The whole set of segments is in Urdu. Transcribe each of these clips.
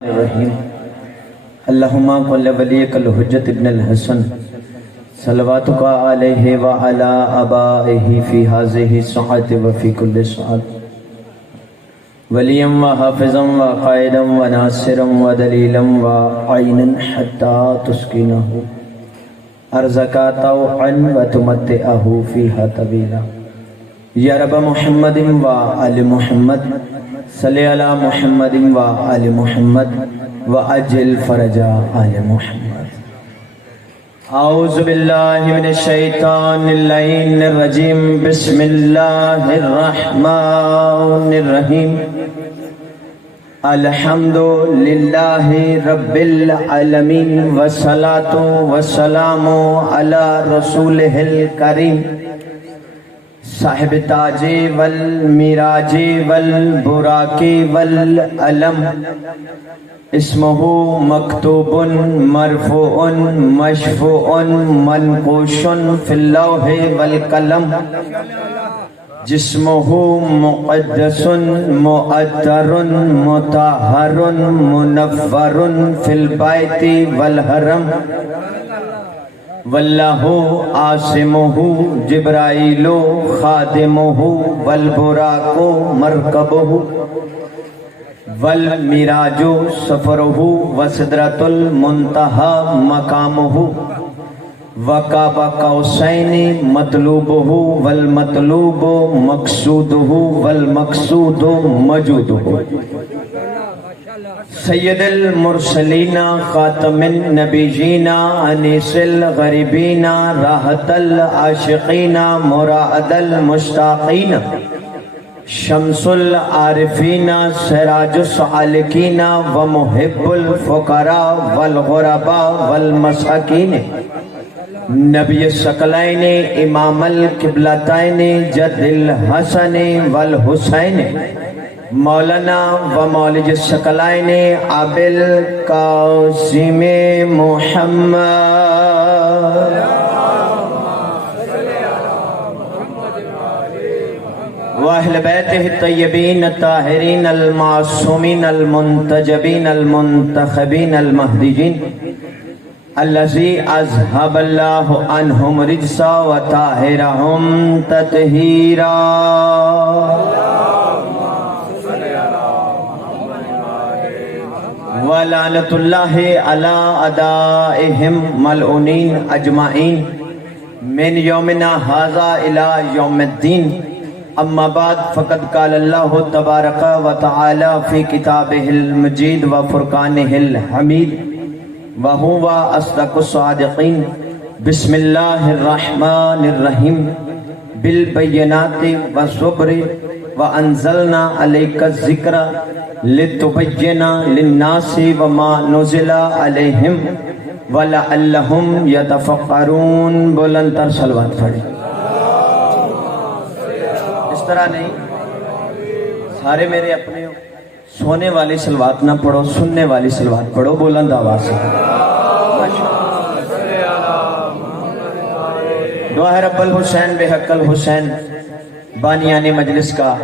الرحیم اللہم قل ولیک الحجت ابن الحسن صلواتک علیہ وعلا آبائہ فی هذه الساعة وفی کل ساعة ولیا وحافظا وقائدا وناصرا ودلیلا وعینا حتی تسکنہ ارزق طوعا وتمتعہ فیہا طویلا یا رب محمد وآل محمد صلی علی محمد وآل محمد وعجل فرج آل محمد۔ اعوذ باللہ من الشیطان اللعین الرجیم، بسم اللہ الرحمن الرحیم۔ الحمد للہ رب العالمین والصلاة والسلام علی رسولہ الکریم صاحب تاج والمیراج والبراق والعلم، اسمہ مکتوب مرفوع مشفوع منقوش فی اللوح والقلم، جسمہ مقدس مؤطر مطہر منور فی البیت والحرم، واللہ عاصمہ جبرائیل خادمہ والبراق مرکبہ، والمیراج سفرہ وسدرۃ المنتہی مقامہ، وقاب قوسین مطلوبہ والمطلوب مقصودہ والمقصود موجودہ، سید المرسلین خاتم النبیین انیس الغریبین راحت العاشقین مراعد المشتاقین، شمس العارفین سراج السالکین ومحب الفقراء والغرباء والمساکین، نبی الثقلین امام القبلتین جد الحسن والحسین، مولانا و مولج الثقلین ابی القاسم محمد، واہل بیتہ الطیبین الطاہرین المعصومین المنتجبین المنتخبین المہدیین، الذی اذھب اللہ عنہم رجس وطہرہم تطہیرا۔ وَلَعْنَةُ اللَّهِ عَلَىٰ أَعْدَائِهِمْ مَلْعُونِينَ أَجْمَعِينَ مِنْ يَوْمِنَا هَٰذَا إِلَىٰ يَوْمِ الدِّينِ۔ اما بعد، فقد قال اللہ تبارک و تعالی فی کتابہ المجید و فرقانہ الحمید وہو اصدق الصادقین۔ بسم اللہ الرحمن الرحیم، بالبینات والزبر وانزلنا علیک الذکر لتبین للناس وما نزل علیہم ولعلہم یتفکرون۔ بلند تر صلوات پڑھیں۔ اس طرح نہیں، سارے میرے اپنے سونے والی صلوات نہ پڑھو، سننے والی صلوات پڑھو بلند آواز سے۔ دعا ہے رب الحسین بحق الحسین، بانیان مجلس کا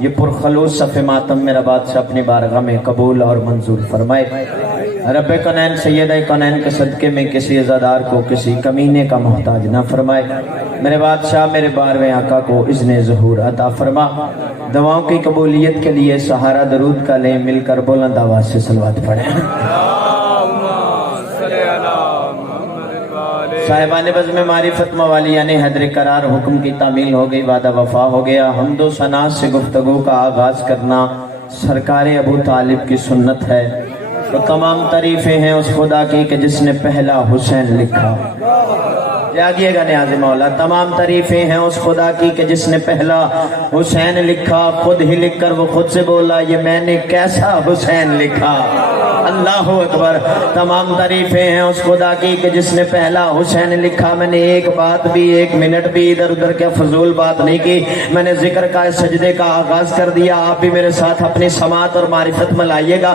یہ پرخلوص صف ماتم میرا بادشاہ اپنی بارگاہ میں قبول اور منظور فرمائے۔ رب کونین سید کونین کے صدقے میں کسی عزادار کو کسی کمینے کا محتاج نہ فرمائے۔ میرے بادشاہ میرے بارویں آقا کو اذن ظہور عطا فرما۔ دعاؤں کی قبولیت کے لیے سہارا درود کا لیں، مل کر بلند آواز سے صلوات پڑھیں۔ صاحبان بزم معرفت موالیان حیدر قرار، حکم کی تعمیل ہو گئی، وعدہ وفا ہو گیا۔ حمد و ثنا سے گفتگو کا آغاز کرنا سرکار ابو طالب کی سنت ہے۔ تو تمام تعریفیں ہیں اس خدا کی کہ جس نے پہلا حسین لکھا۔ جاگیے گا نیاز مولا، تمام تعریفیں ہیں اس خدا کی کہ جس نے پہلا حسین لکھا۔ خود ہی لکھ کر وہ خود سے بولا، یہ میں نے کیسا حسین لکھا۔ اللہ اکبر۔ تمام تعریفیں ہیں اس خدا کی کہ جس نے پہلا حسین لکھا۔ میں نے ایک بات بھی، ایک منٹ بھی ادھر ادھر کے فضول بات نہیں کی، میں نے ذکر کا سجدے کا آغاز کر دیا۔ آپ بھی میرے ساتھ اپنی سماعت اور معرفت میں لائیے گا۔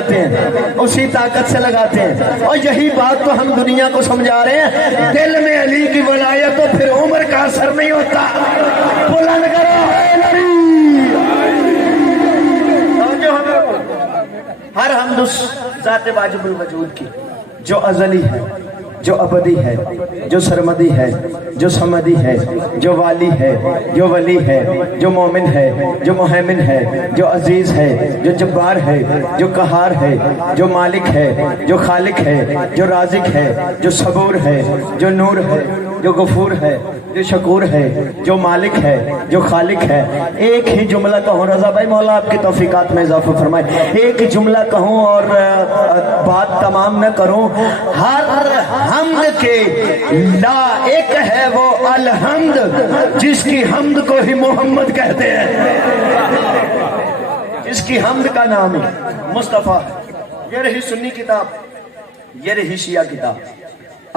لگاتے ہیں، اسی طاقت سے لگاتے ہیں. اور یہی بات تو ہم دنیا کو سمجھا رہے ہیں. دل میں علی کی ولایت تو پھر عمر کا اثر نہیں ہوتا. بلند کرو حیدری. ہر حمد اس ذات واجب الوجود کی جو ازلی ہے، جو ابدی ہے، جو سرمدی ہے، جو سمدی ہے، جو والی ہے، جو ولی ہے، جو مومن ہے، جو مہیمن ہے، جو عزیز ہے، جو جبار ہے، جو قہار ہے، جو مالک ہے، جو خالق ہے، جو رازق ہے، جو صبور ہے، جو نور ہے، جو غفور ہے، جو شکور ہے، جو مالک ہے، جو خالق ہے. ایک ہی جملہ کہوں رضا بھائی، مولا آپ کی توفیقات میں اضافہ فرمائے. ایک ہی جملہ کہوں اور بات تمام نہ کروں. ہر حمد کے لا ایک ہے وہ الحمد، جس کی حمد کو ہی محمد کہتے ہیں، جس کی حمد کا نام مصطفیٰ. یہ رہی سنی کتاب، یہ رہی شیعہ کتاب.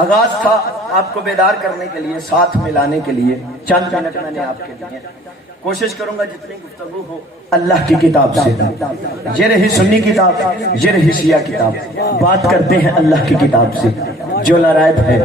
آغاز تھا آپ کو بیدار کرنے کے لیے، ساتھ ملانے کے لیے. چند منٹ میں نے آپ کے لیے کوشش کروں گا جتنی گفتگو ہو اللہ کی کتاب سے. یہ رہی سنی کتاب، یہ رہی شیعہ کتاب. بات کرتے ہیں اللہ کی کتاب سے، جو لرائب ہے،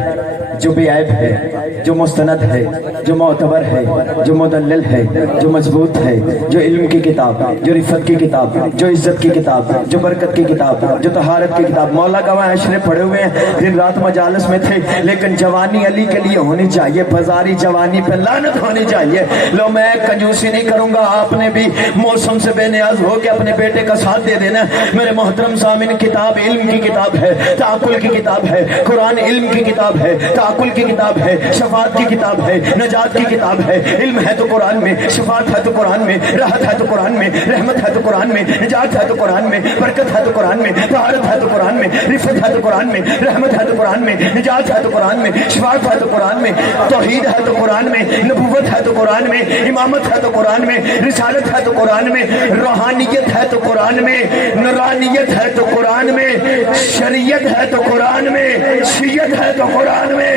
جو بے عیب ہے، جو مستند ہے، جو معتبر ہے، جو مدلل ہے، جو مضبوط ہے، جو علم کی کتاب، جو رفت کی کتاب، جو عزت کی کتاب، جو برکت کی کتاب، جو طہارت کی کتاب. مولا گواہ عشرے پڑھے ہوئے ہیں، دن رات مجالس میں تھے، لیکن جوانی علی کے لیے ہونی چاہیے. بازاری جوانی پہ لعنت ہونی چاہیے. لو میں کنجوسی نہیں کروں گا، آپ نے بھی موسم سے بے نیاز ہو کے اپنے بیٹے کا ساتھ دے دینا. میرے محترم سامعین، کتاب علم کی کتاب ہے، تعقل کی کتاب ہے. قرآن علم کی کتاب ہے، تعقل کی کتاب ہے، شفاعت کی کتاب ہے، نجات کی کتاب ہے. علم ہے تو قرآن میں، شفاعت ہے تو قرآن میں، راحت ہے تو قرآن میں، رحمت ہے تو قرآن میں، نجات ہے تو قرآن میں، برکت ہے تو قرآن میں، طہارت ہے تو قرآن میں، رفت ہے تو قرآن میں، رحمت ہے تو قرآن میں، نجات ہے تو قرآن میں، شفاعت ہے تو قرآن میں، توحید ہے تو قرآن میں، نبوت ہے تو قرآن میں، امامت ہے تو قرآن میں، رسالت ہے تو قرآن میں، روحانیت ہے تو قرآن میں، نورانیت ہے تو قرآن میں، شریعت ہے تو قرآن میں، شیعت ہے تو قرآن میں،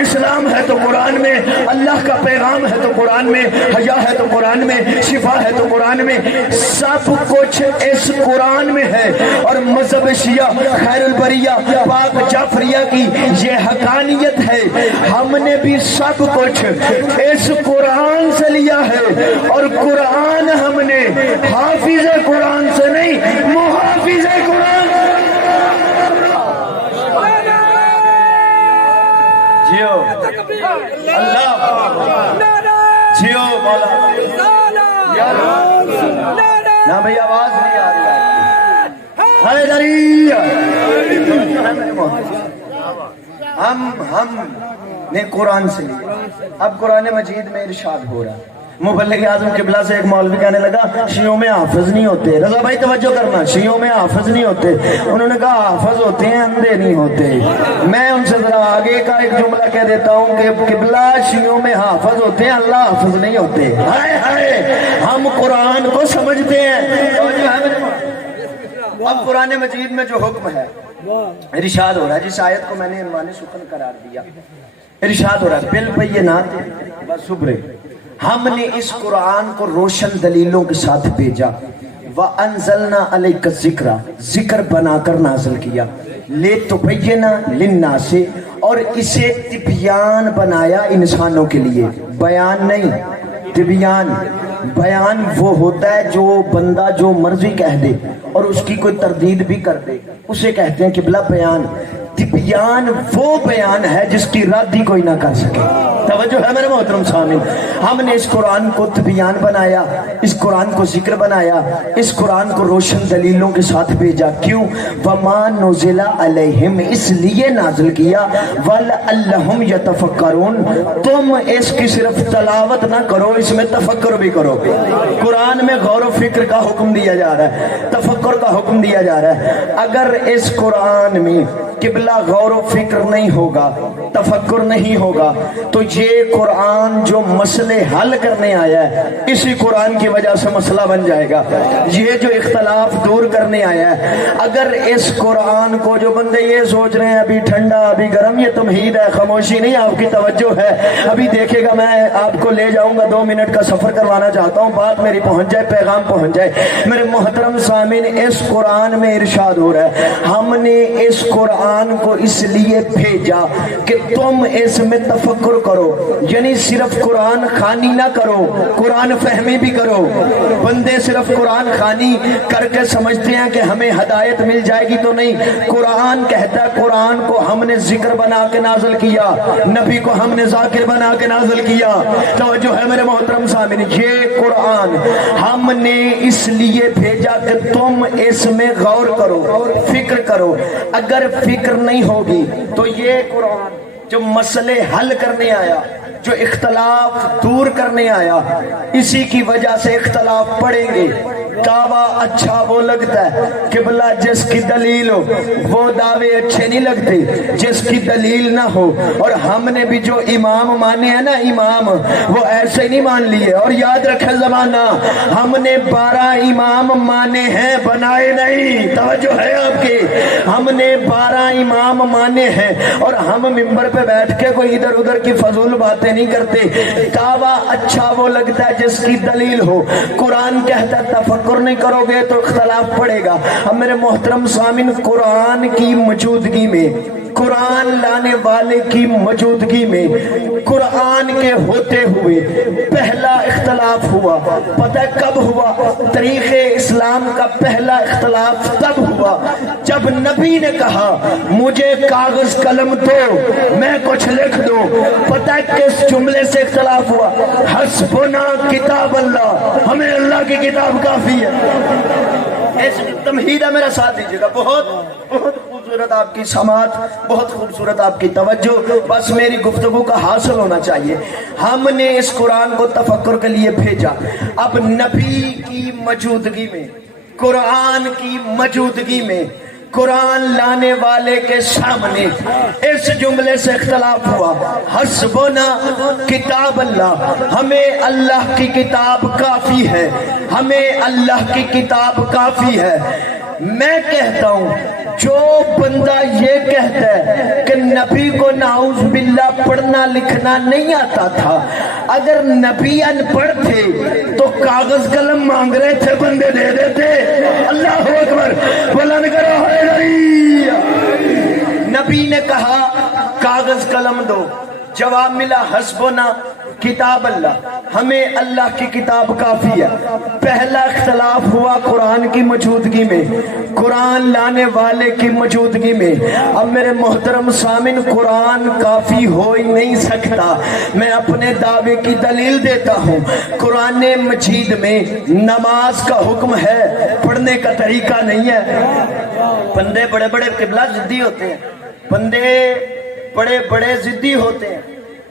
اسلام ہے تو قرآن میں، اللہ کا پیغام ہے تو قرآن میں، حیا ہے تو قرآن میں، شفا ہے تو قرآن میں. سب کچھ اس قرآن میں ہے. اور مذہب شیعہ خیر البریہ پاک جعفریہ کی یہ حقانیت ہے. ہم نے بھی سب کچھ اس قرآن سے لیا ہے، اور قرآن ہم نے حافظ قرآن سے نہیں، محافظ قرآن سے. جیو اللہ، جیو مولا. نہ بھئی آواز نہیں آ رہی حیدری. ہم نے قرآن سے لیا. اب قرآن مجید میں ارشاد ہو رہا. مبلغ اعظم قبلہ سے ایک مولوی کہنے لگا شیعوں میں حافظ نہیں ہوتے. رضا بھائی توجہ کرنا، شیعوں میں حافظ نہیں ہوتے. انہوں نے کہا حافظ ہوتے ہیں، اندھے نہیں ہوتے. میں ان سے ذرا آگے کا ایک جملہ کہہ دیتا ہوں کہ قبلہ شیعوں میں حافظ ہوتے ہیں، اللہ حافظ نہیں ہوتے. ہائے ہائے، ہم قرآن کو سمجھتے ہیں. اب قرآن مجید میں جو حکم ہے ارشاد ہو رہا ہے، جس آیت کو میں نے عنوان سخن قرار دیا، ارشاد ہو رہا ہے بالبینات والزبر. ہم نے اس قرآن کو روشن دلیلوں کے ساتھ بھیجا. وَأَنزَلْنَا عَلَيْكَ الذِّكْرَ، ذکر بنا کر نازل کیا. لِتُبَيِّنَ لِلنَّاسِ، اور اسے تبیان بنایا انسانوں کے لیے. بیان نہیں، تبیان. بیان وہ ہوتا ہے جو بندہ جو مرضی کہہ دے اور اس کی کوئی تردید بھی کر دے، اسے کہتے ہیں قبلہ بیان. بیان وہ بیان ہے جس کی رد ہی کوئی نہ کر سکے. توجہ ہے میرے محترم سامعین. ہم نے اس قرآن کو بیان بنایا، اس قرآن کو ذکر بنایا، اس قرآن کو روشن دلیلوں کے ساتھ بھیجا. کیوں؟ وَمَا نُزِلَ عَلَيْهِمْ، اس لیے نازل کیا. وَلَعَلَّهُمْ يَتَفَكَّرُونَ، تم اس کی صرف تلاوت نہ کرو، اس میں تفکر بھی کرو. قرآن میں غور و فکر کا حکم دیا جا رہا ہے، تفکر کا حکم دیا جا رہا ہے. اگر اس قرآن میں قبلہ غور و فکر نہیں ہوگا، تفکر نہیں ہوگا، تو یہ قرآن جو مسئلے حل کرنے آیا ہے اسی قرآن کی وجہ سے مسئلہ بن جائے گا۔ یہ جو اختلاف دور کرنے آیا ہے، اگر اس قرآن کو جو بندے یہ سوچ رہے ہیں ابھی ٹھنڈا ابھی گرم، یہ تمہید ہے، خاموشی نہیں، آپ کی توجہ ہے، ابھی دیکھے گا، میں آپ کو لے جاؤں گا، 2 منٹ کا سفر کروانا چاہتا ہوں، بات میری پہنچ جائے، پیغام پہنچ جائے۔ میرے محترم سامعین، اس قرآن میں ارشاد ہو رہا ہے ہم نے اس قرآن کو اس لیے بھیجا کہ تم اس میں تفکر کرو، یعنی صرف قرآن خوانی نہ کرو، قرآن فہمی بھی کرو۔ بندے صرف قرآن خوانی کر کے سمجھتے ہیں کہ ہمیں ہدایت مل جائے گی، تو نہیں، قرآن کہتا ہے قرآن کو ہم نے ذکر بنا کے نازل کیا، نبی کو ہم نے ذاکر بنا کے نازل کیا۔ توجہ ہے میرے محترم سامعین، یہ قرآن ہم نے اس لیے بھیجا کہ تم اس میں غور کرو، فکر کرو۔ اگر فکر نہیں ہوگی تو یہ قرآن جو مسئلے حل کرنے آیا، جو اختلاف دور کرنے آیا، اسی کی وجہ سے اختلاف پڑیں گے۔ دعویٰ اچھا وہ لگتا ہے قبلہ جس کی دلیل ہو، وہ دعوے اچھے نہیں لگتے جس کی دلیل نہ ہو۔ اور ہم نے بھی جو امام مانے ہیں نا، امام وہ ایسے نہیں مان لیے، اور یاد رکھے زمانہ، ہم نے 12 امام مانے ہیں، بنائے نہیں۔ توجہ ہے آپ کی، ہم نے 12 امام مانے ہیں، اور ہم ممبر پہ بیٹھ کے کوئی ادھر ادھر کی فضول باتیں نہیں کرتے۔ دعویٰ اچھا وہ لگتا ہے جس کی دلیل ہو۔ قرآن کہتا ہے تفکر نہیں کرو گے تو اختلاف پڑے گا۔ اب میرے محترم سامعین، قرآن کی موجودگی میں، قرآن لانے والے کی موجودگی میں، قرآن کے ہوتے ہوئے پہلا اختلاف ہوا، پتہ کب ہوا؟ تاریخ اسلام کا پہلا اختلاف تب ہوا جب نبی نے کہا مجھے کاغذ قلم دو، میں کچھ لکھ دوں۔ پتہ کس جملے سے اختلاف ہوا؟ حسبنا کتاب اللہ، ہمیں اللہ کی کتاب کافی ہے۔ اس تمہید ہے، میرا ساتھ دیجیے گا۔ بہت بہت خوبصورت آپ کی سماعت، بہت خوبصورت آپ کی توجہ، بس میری گفتگو کا حاصل ہونا چاہیے۔ ہم نے اس قرآن کو تفکر کے لیے بھیجا۔ اب نبی کی موجودگی میں، قرآن کی موجودگی میں، قرآن لانے والے کے سامنے اس جملے سے اختلاف ہوا، حسبنا کتاب اللہ، ہمیں اللہ کی کتاب کافی ہے، ہمیں اللہ کی کتاب کافی ہے۔ میں کہتا ہوں جو بندہ یہ کہتا ہے کہ نبی کو نعوذ باللہ پڑھنا لکھنا نہیں آتا تھا، اگر نبی ان پڑھ تھے تو کاغذ قلم مانگ رہے تھے، بندے دے دیتے۔ اللہ اکبر، بلند کرو حیدری۔ نبی نے کہا کاغذ قلم دو، جواب ملا حسبنا کتاب اللہ، ہمیں اللہ کی کتاب کافی ہے۔ پہلا اختلاف ہوا قرآن کی موجودگی میں، قرآن لانے والے کی موجودگی میں۔ اب میرے محترم سامن، قرآن کافی ہو ہی نہیں سکتا۔ میں اپنے دعوے کی دلیل دیتا ہوں۔ قرآن مجید میں نماز کا حکم ہے، پڑھنے کا طریقہ نہیں ہے۔ بندے بڑے بڑے قبلہ ضدی ہوتے ہیں، بندے بڑے بڑے ضدی ہوتے ہیں۔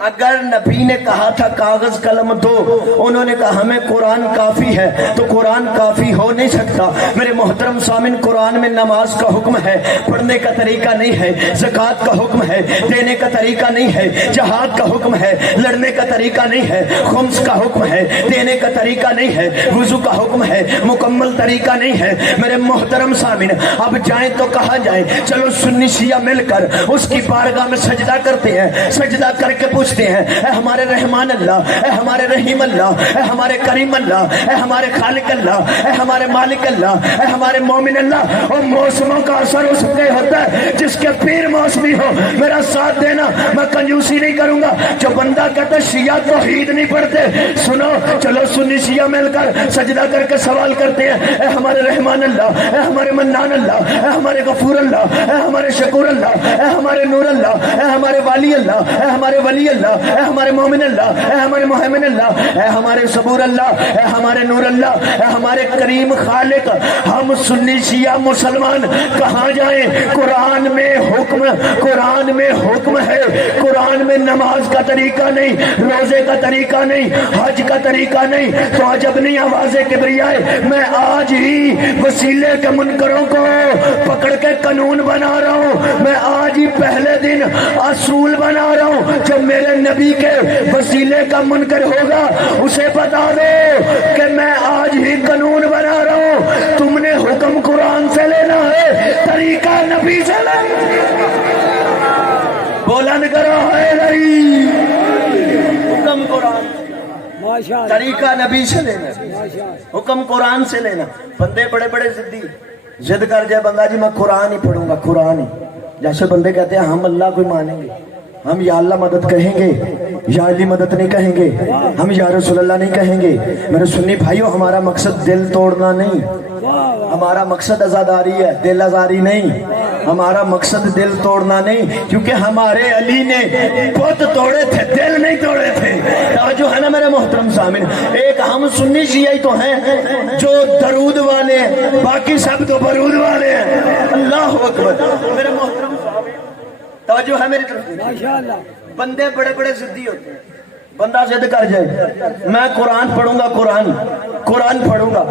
اگر نبی نے کہا تھا کاغذ قلم دو، انہوں نے کہا ہمیں قرآن کافی ہے، تو قرآن کافی ہو نہیں سکتا۔ میرے محترم سامن، قرآن میں نماز کا حکم ہے، پڑھنے کا طریقہ نہیں ہے، زکوٰۃ کا حکم ہے، دینے کا طریقہ نہیں ہے، جہاد کا حکم ہے، لڑنے کا طریقہ نہیں ہے، خمس کا حکم ہے، دینے کا طریقہ نہیں ہے، وضو کا حکم ہے، مکمل طریقہ نہیں ہے۔ میرے محترم سامن، اب جائیں تو کہاں جائیں؟ چلو سنی شیعہ مل کر اس کی بارگاہ میں سجدہ کرتے ہیں، سجدہ کر کے پوچھتے ہیں اے ہمارے رحمان اللہ، اے ہمارے رحیم اللہ، اے ہمارے کریم اللہ، اے ہمارے خالق اللہ، اے ہمارے مالک اللہ، اے ہمارے مومن اللہ۔ اور موسموں کا اثر اس پہ ہوتا ہے جس کے پیر موسمی ہو۔ میرا ساتھ دینا، میں کنجوسی نہیں کروں گا۔ جو بندہ کہتا ہے شیعہ توحید نہیں پڑھتے، سنو، چلو سنی شیعہ مل کر سجدہ کر کے سوال کرتے ہیں اے ہمارے رحمان اللہ، اے ہمارے منان اللہ، اے ہمارے غفور اللہ، اے ہمارے شکور اللہ، اے ہمارے نور اللہ، اے ہمارے والی اللہ، اے ہمارے ولی اللہ، اللہ، اے ہمارے مومن اللہ، اے ہمارے محمن اللہ، اے ہمارے صبور اللہ، اے ہمارے نور اللہ، اے ہمارے کریم خالق۔ ہم سنی شیعہ مسلمان کہاں جائیں؟ قرآن میں حکم، قرآن میں حکم ہے، قرآن میں نماز کا طریقہ نہیں، روزے کا طریقہ نہیں، حج کا طریقہ نہیں۔ تو عجب نہیں آواز کبریاء، میں آج ہی وسیلے کے منکروں کو پکڑ کے قانون بنا رہا ہوں، میں آج ہی پہلے دن اصول بنا رہا ہوں۔ جو میرے نبی کے وسیلے کا منکر ہوگا اسے بتا دو کہ میں آج ہی قانون بنا رہا ہوں، تم نے حکم قرآن سے لینا ہے، طریقہ نبی سے لینا۔ بلند کرو ہے نہیں، حکم قرآن، طریقہ نبی سے لینا، حکم قرآن سے لینا۔ بندے بڑے بڑے ضدی ضد کر جائے، بندہ جی میں قرآن ہی پڑھوں گا، قرآن ہی۔ جیسے بندے کہتے ہیں ہم اللہ کو مانیں گے، ہم یا اللہ مدد کہیں گے، یا علی مدد نہیں کہیں گے، ہم یا رسول اللہ نہیں کہیں گے۔ میرے سنی بھائیو، ہمارا مقصد دل توڑنا نہیں، ہمارا مقصد عزاداری ہے، دل آزاری نہیں۔ ہمارا مقصد دل توڑنا نہیں، کیونکہ ہمارے علی نے بت توڑے تھے، دل نہیں توڑے تھے۔ توجہ ہے نا میرے محترم سامعین؟ ایک ہم سنی شیعی تو ہیں جو درود والے ہیں، باقی سب تو برود والے ہیں۔ اللہ اکبر میرے محترم سامعین، توجہ ہے میری طرف؟ بندے بڑے بڑے ضدی ہوتے ہیں، بندہ ضد کر جائے میں قرآن پڑھوں گا، قرآن پڑھوں گا،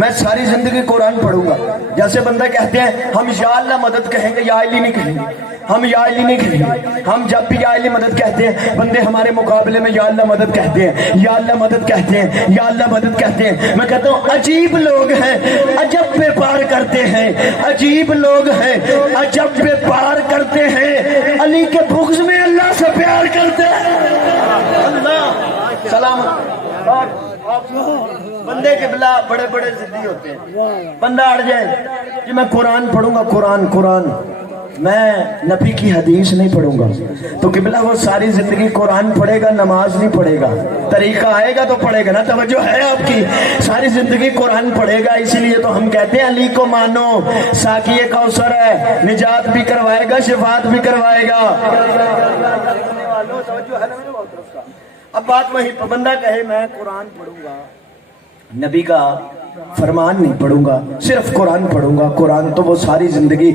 میں ساری زندگی قرآن پڑھوں گا۔ جیسے بندہ کہتے ہیں ہم یا اللہ مدد کہیں گے، یا علی نہیں کہیں گے، ہم یا علی نہیں کہیں گے۔ ہم جب بھی یا علی مدد کہتے ہیں، بندے ہمارے مقابلے میں یا اللہ مدد کہتے ہیں، یا اللہ مدد کہتے ہیں، یا اللہ مدد کہتے ہیں۔ میں کہتا ہوں عجیب لوگ ہیں، عجب پہ پار کرتے ہیں، عجیب لوگ ہیں، عجب پہ پار کرتے ہیں، علی کے بغض میں اللہ سے پیار کرتے ہیں۔ سلام۔ بندے کے بلا بڑے بڑے ضدی ہوتے ہیں، بندہ اڑ جائے کہ میں قرآن پڑھوں گا، قرآن میں نبی کی حدیث نہیں پڑھوں گا، تو قبلہ وہ ساری زندگی قرآن پڑھے گا، نماز نہیں پڑھے گا، طریقہ آئے گا تو پڑھے گا نا۔ توجہ ہے آپ کی؟ ساری زندگی قرآن پڑھے گا۔ اسی لیے تو ہم کہتے ہیں علی کو مانو، ساقی کوثر ہے، نجات بھی کروائے گا، شفاعت بھی کروائے گا۔ اب بات وہی، بندہ کہے میں قرآن پڑھوں گا، نبی کا فرمان نہیں پڑھوں گا، صرف قرآن پڑھوں گا۔ قرآن تو وہ ساری زندگی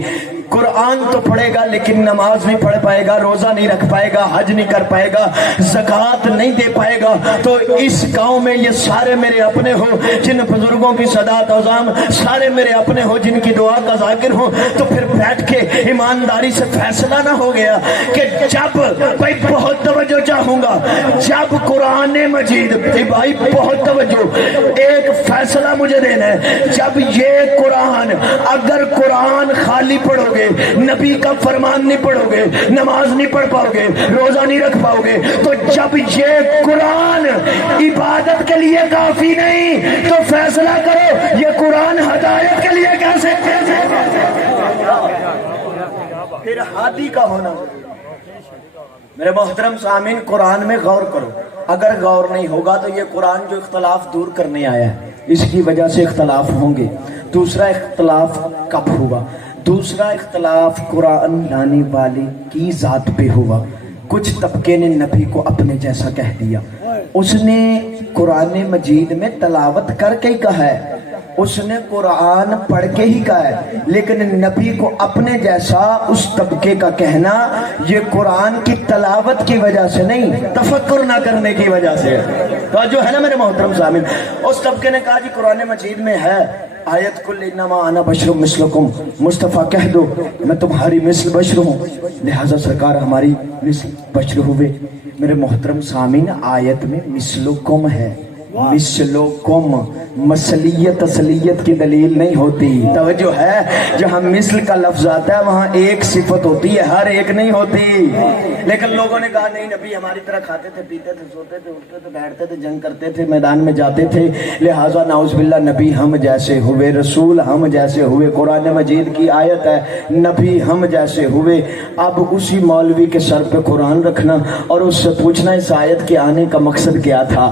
قرآن تو پڑھے گا لیکن نماز نہیں پڑھ پائے گا، روزہ نہیں رکھ پائے گا، حج نہیں کر پائے گا، زکوٰۃ نہیں دے پائے گا۔ تو اس گاؤں میں یہ سارے میرے اپنے ہو، جن بزرگوں کی صدات عظام سارے میرے اپنے ہو، جن کی دعا کا ذاکر ہو، تو پھر بیٹھ کے ایمانداری سے فیصلہ نہ ہو گیا کہ جب بھائی بہت توجہ چاہوں گا، جب قرآن مجید، بھائی بہت توجہ، ایک فیصلہ مجھے دینا ہے، جب یہ قرآن، اگر قرآن خالی پڑھو گے، نبی کا فرمان نہیں پڑھو گے، نماز نہیں پڑھ پاؤ گے، روزہ نہیں رکھ پاؤ گے، تو جب یہ قرآن عبادت کے لیے کافی نہیں تو فیصلہ کرو یہ قرآن ہدایت کے لیے کیسے؟ پھر ہادی کا ہونا۔ میرے محترم سامعین، قرآن میں غور کرو، اگر غور نہیں ہوگا تو یہ قرآن جو اختلاف دور کرنے آیا ہے اس کی وجہ سے اختلاف ہوں گے۔ دوسرا اختلاف کب ہوا؟ دوسرا اختلاف قرآن لانے والے کی ذات پہ ہوا۔ کچھ طبقے نے نبی کو اپنے جیسا کہہ دیا، اس نے قرآن مجید میں تلاوت کر کے ہی کہا ہے، اس نے قرآن پڑھ کے ہی کہا ہے، لیکن نبی کو اپنے جیسا اس طبقے کا کہنا یہ قرآن کی تلاوت کی وجہ سے نہیں، تفکر نہ کرنے کی وجہ سے۔ تو جو ہے نا میرے محترم سامعین، اس طبقے نے کہا جی قرآن مجید میں ہے آیت کل انما انا بشر مثلکم، مصطفیٰ کہہ دو میں تمہاری مثل بشر ہوں، لہذا سرکار ہماری مثل بشر ہوئے۔ میرے محترم سامعین، آیت میں مثلکم ہے، مثلکم، مثلیت اصلیت کی دلیل نہیں ہوتی۔ توجہ ہے، جہاں مثل کا لفظ آتا ہے وہاں ایک صفت ہوتی ہے، ہر ایک نہیں ہوتی۔ لیکن لوگوں نے کہا نہیں، نبی ہماری طرح کھاتے تھے، پیتے تھے، سوتے تھے، اٹھتے تھے، بیٹھتے تھے، جنگ کرتے تھے، میدان میں جاتے تھے، لہٰذا نعوذ باللہ نبی ہم جیسے ہوئے، رسول ہم جیسے ہوئے، قرآن مجید کی آیت ہے نبی ہم جیسے ہوئے۔ اب اسی مولوی کے سر پہ قرآن رکھنا اور اس سے پوچھنا اس آیت کے آنے کا مقصد کیا تھا؟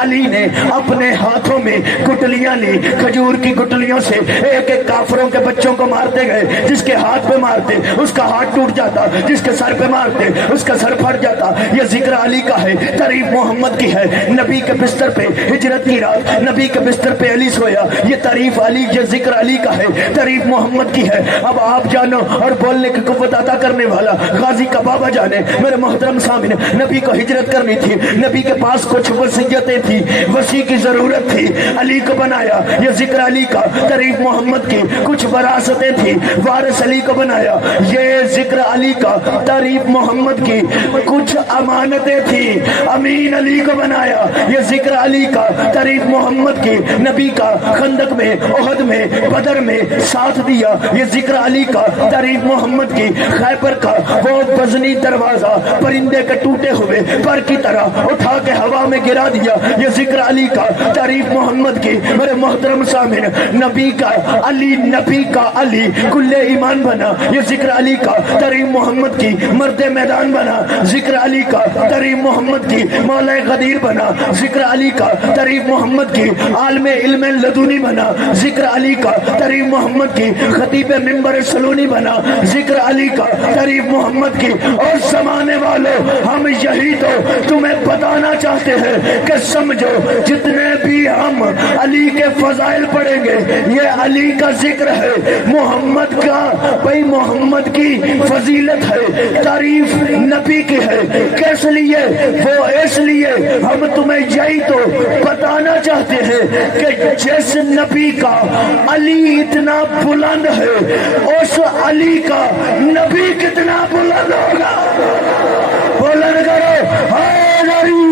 علی نے اپنے ہاتھوں میں گٹلیاں لی, کھجور کی گٹلیوں سے ایک ایک کافروں کے بچوں کو مارتے گئے. جس کے ہاتھ پہ مارتے اس کا ہاتھ ٹوٹ جاتا, جس کے سر پہ مارتے اس کا سر پھٹ جاتا. یہ ذکر علی کا ہے, تعریف محمد کی ہے. نبی کے بستر پہ ہجرت کی رات نبی کے بستر پہ علی سویا, یہ تعریف علی, یہ ذکر علی کا ہے, تعریف محمد کی ہے. اب آپ جانو اور بولنے کی قوت عطا کرنے والا غازی کا بابا جانے. میرے محترم سامنے, نبی کو ہجرت کرنی تھی, نبی کے پاس کچھ وصیتیں تھی, وصی کی ضرورت تھی, علی کو بنایا. یہ ذکر علی کا, تعریف محمد کی, کچھ وراثتیں تھی, وارث علی کو بنایا. یہ ذکر علی کا, تعریف محمد کی, کچھ امانتیں تھی, امین علی کو بنایا. یہ ذکر علی کا, تعریف محمد کی, نبی کا خندق میں, احد میں, بدر میں ساتھ دیا. یہ ذکر علی کا, تعریف محمد کی, خیبر کا وہ بزنی دروازہ پرندے کے ٹوٹے ہوئے پر کی طرح اٹھا کے ہوا میں گرا دیا. یہ ذکر علی کا, تعریف محمد کی. میرے محترم سامنے, نبی کا علی, نبی کا علی کل ایمان بنا. یہ ذکر علی کا, تعریف محمد کی, مرد میدان بنا. ذکر علی کا, تعریف محمد کی, مولا غدیر بنا. ذکر علی کا, تعریف محمد کی, عالم علم لدنی بنا. ذکر علی کا, تعریف محمد کی, خطیب منبر سلونی بنا. ذکر علی کا, تعریف محمد کی. اور زمانے والوں, ہم یہی تو تمہیں بتانا چاہتے ہیں کہ سمجھو جتنے بھی ہم علی کے فضائل پڑھیں گے یہ علی کا ذکر ہے, محمد کا. بھائی محمد کی فضیلت ہے, تعریف نبی کی ہے. کس لیے؟ وہ اس لیے ہم تمہیں یہی تو بتانا چاہتے ہیں کہ جس نبی کا علی اتنا بلند ہے اس علی کا نبی کتنا بلند ہوگا. بلند کرو ہائے علی.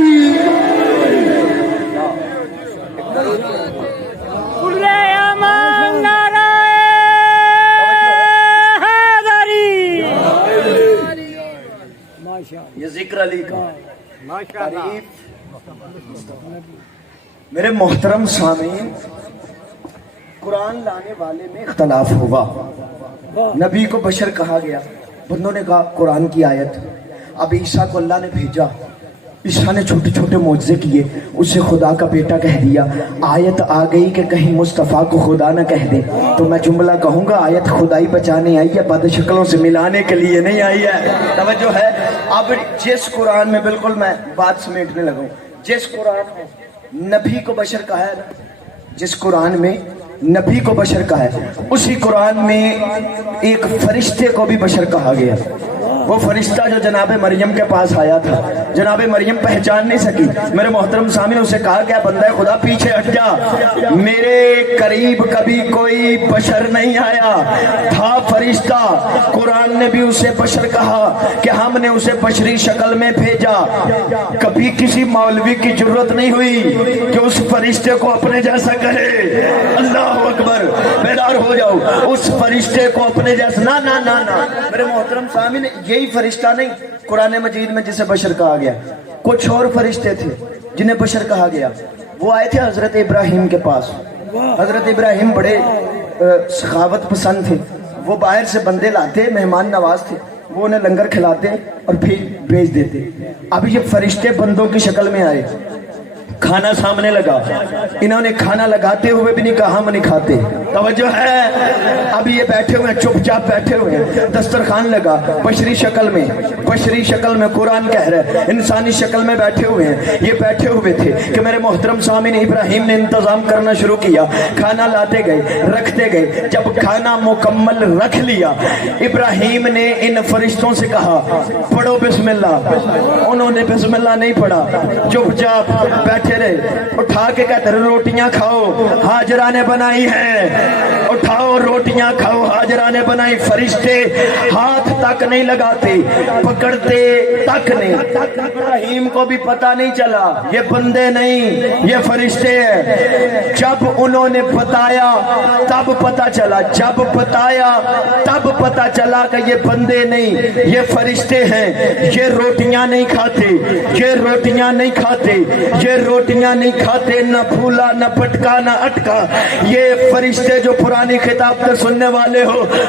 یہ ذکر علی کا تعریف. میرے محترم سامعین, قرآن لانے والے میں اختلاف ہوا. نبی کو بشر کہا گیا, بندوں نے کہا قرآن کی آیت. اب عیسیٰ کو اللہ نے بھیجا, عیسیٰ نے چھوٹے چھوٹے معجزے کیے, اسے خدا کا بیٹا کہہ دیا. آیت آ گئی کہ کہیں مصطفیٰ کو خدا نہ کہہ دے, تو میں جملہ کہوں گا آیت خدائی بچانے آئی ہے, بد شکلوں سے ملانے کے لیے نہیں آئی ہے. توجہ ہے. اب جس قرآن میں, بالکل میں بات سمیٹنے لگا ہوں, جس قرآن میں نبی کو بشر کہا ہے, جس قرآن میں نبی کو بشر کہا ہے, اسی قرآن میں ایک فرشتے کو بھی بشر کہا گیا. وہ فرشتہ جو جناب مریم کے پاس آیا تھا, جناب مریم پہچان نہیں سکی. میرے محترم سامنے, اسے کہا گیا بندہ خدا پیچھے ہٹ جا, میرے قریب کبھی کوئی بشر نہیں آیا, تھا فرشتہ. قرآن نے بھی اسے بشر کہا کہ ہم نے اسے بشری شکل میں بھیجا. کبھی کسی مولوی کی ضرورت نہیں ہوئی کہ اس فرشتے کو اپنے جیسا کہے. اللہ اکبر, بیدار ہو جاؤ. اس فرشتے کو اپنے جیسا نہ نہ نہ نہ. میرے محترم سامنے, یہی فرشتہ نہیں قرآن مجید میں جسے بشر کہا گیا, کچھ اور فرشتے تھے جنہیں بشر کہا گیا. وہ آئے تھے حضرت ابراہیم کے پاس. حضرت ابراہیم بڑے سخاوت پسند تھے. وہ باہر سے بندے لاتے, مہمان نواز تھے, وہ انہیں لنگر کھلاتے اور پھر بھیج دیتے. اب یہ فرشتے بندوں کی شکل میں آئے, کھانا سامنے لگا, انہوں نے کھانا لگاتے ہوئے بھی نہیں کہا ہم نہیں کھاتے. توجہ ہے. اب یہ بیٹھے ہوئے ہیں, چپ چاپ بیٹھے ہوئے ہیں, دسترخوان لگا بشری شکل میں, بشری شکل میں. قرآن کہہ رہا ہے انسانی شکل میں بیٹھے ہوئے ہیں. یہ بیٹھے ہوئے تھے کہ میرے محترم سامعین, ابراہیم نے انتظام کرنا شروع کیا, کھانا لاتے گئے, رکھتے گئے. جب کھانا مکمل رکھ لیا, ابراہیم نے ان فرشتوں سے کہا پڑھو بسم اللہ. انہوں نے بسم اللہ نہیں پڑھا, چپ چاپ بیٹھے رہے. اٹھا کے کہتے رہے روٹیاں کھاؤ, ہاجرہ نے بنائی ہیں, اٹھاؤ روٹیاں کھاؤ, ہاجرہ نے بنائی. فرشتے ہاتھ تک نہیں لگاتے, پکڑتے تک نہیں. ابراہیم کو بھی پتا نہیں چلا یہ بندے نہیں یہ فرشتے ہیں. جب انہوں نے بتایا تب پتا چلا, جب بتایا تب پتا چلا کہ یہ بندے نہیں یہ فرشتے ہیں. یہ روٹیاں نہیں کھاتے, یہ روٹیاں نہیں کھاتے, یہ روٹیاں نہیں کھاتے, نہ پھولا نہ پٹکا نہ اٹکا. یہ فرشتے جو پرانی خطاب سے سننے والے ہو